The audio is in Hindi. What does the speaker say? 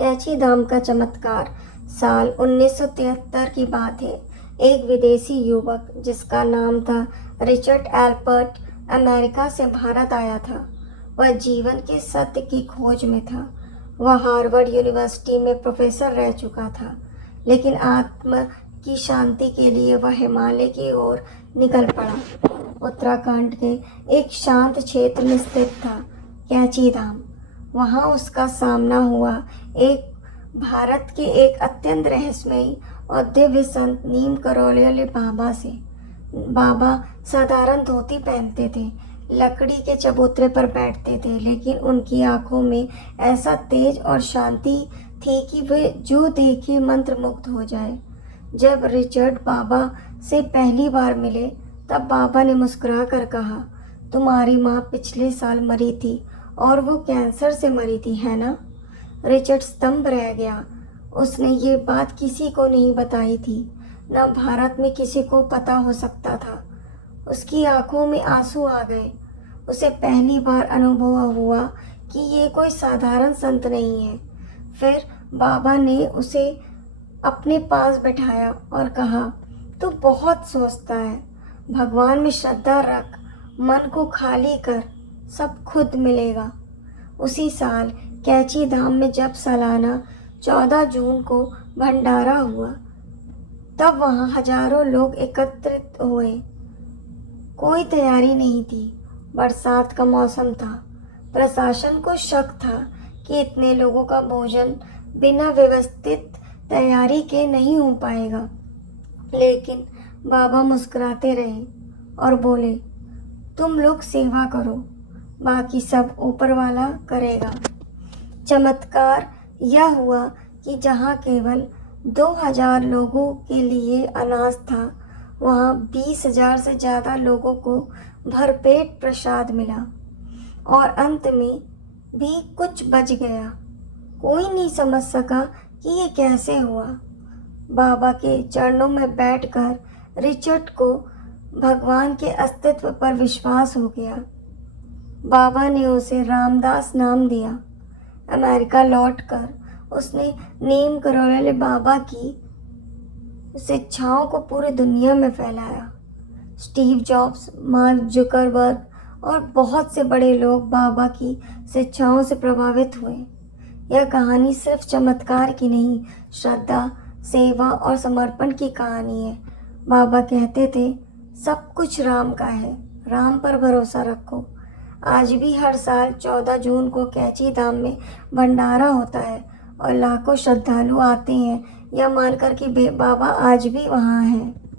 कैची धाम का चमत्कार। साल 1973 की बात है। एक विदेशी युवक जिसका नाम था रिचर्ड एल्पर्ट अमेरिका से भारत आया था। वह जीवन के सत्य की खोज में था। वह हार्वर्ड यूनिवर्सिटी में प्रोफेसर रह चुका था, लेकिन आत्मा की शांति के लिए वह हिमालय की ओर निकल पड़ा। उत्तराखंड के एक शांत क्षेत्र में स्थित था कैची धाम। वहाँ उसका सामना हुआ एक भारत के एक अत्यंत रहस्यमयी और दिव्य संत नीम करोली बाबा से। बाबा साधारण धोती पहनते थे, लकड़ी के चबूतरे पर बैठते थे, लेकिन उनकी आंखों में ऐसा तेज और शांति थी कि वे जो देखे मंत्रमुग्ध हो जाए। जब रिचर्ड बाबा से पहली बार मिले तब बाबा ने मुस्कुरा कर कहा, तुम्हारी माँ पिछले साल मरी थी और वो कैंसर से मरी थी, है ना? रिचर्ड स्तंभ रह गया। उसने ये बात किसी को नहीं बताई थी, न भारत में किसी को पता हो सकता था। उसकी आंखों में आंसू आ गए। उसे पहली बार अनुभव हुआ कि ये कोई साधारण संत नहीं है। फिर बाबा ने उसे अपने पास बैठाया और कहा, तू बहुत सोचता है, भगवान में श्रद्धा रख, मन को खाली कर, सब खुद मिलेगा। उसी साल कैची धाम में जब सालाना 14 जून को भंडारा हुआ, तब वहाँ हजारों लोग एकत्रित हुए। कोई तैयारी नहीं थी, बरसात का मौसम था। प्रशासन को शक था कि इतने लोगों का भोजन बिना व्यवस्थित तैयारी के नहीं हो पाएगा, लेकिन बाबा मुस्कुराते रहे और बोले, तुम लोग सेवा करो, बाकी सब ऊपर वाला करेगा। चमत्कार यह हुआ कि जहाँ केवल 2000 लोगों के लिए अनाज था, वहाँ 20,000 से ज़्यादा लोगों को भरपेट प्रसाद मिला और अंत में भी कुछ बच गया। कोई नहीं समझ सका कि ये कैसे हुआ। बाबा के चरणों में बैठकर रिचर्ड को भगवान के अस्तित्व पर विश्वास हो गया। बाबा ने उसे रामदास नाम दिया। अमेरिका लौटकर उसने नीम करोली बाबा की शिक्षाओं को पूरी दुनिया में फैलाया। स्टीव जॉब्स, मार्क जुकरबर्ग और बहुत से बड़े लोग बाबा की शिक्षाओं से प्रभावित हुए। यह कहानी सिर्फ चमत्कार की नहीं, श्रद्धा, सेवा और समर्पण की कहानी है। बाबा कहते थे, सब कुछ राम का है, राम पर भरोसा रखो। आज भी हर साल 14 जून को कैची धाम में भंडारा होता है और लाखों श्रद्धालु आते हैं यह मानकर कि बाबा आज भी वहाँ हैं।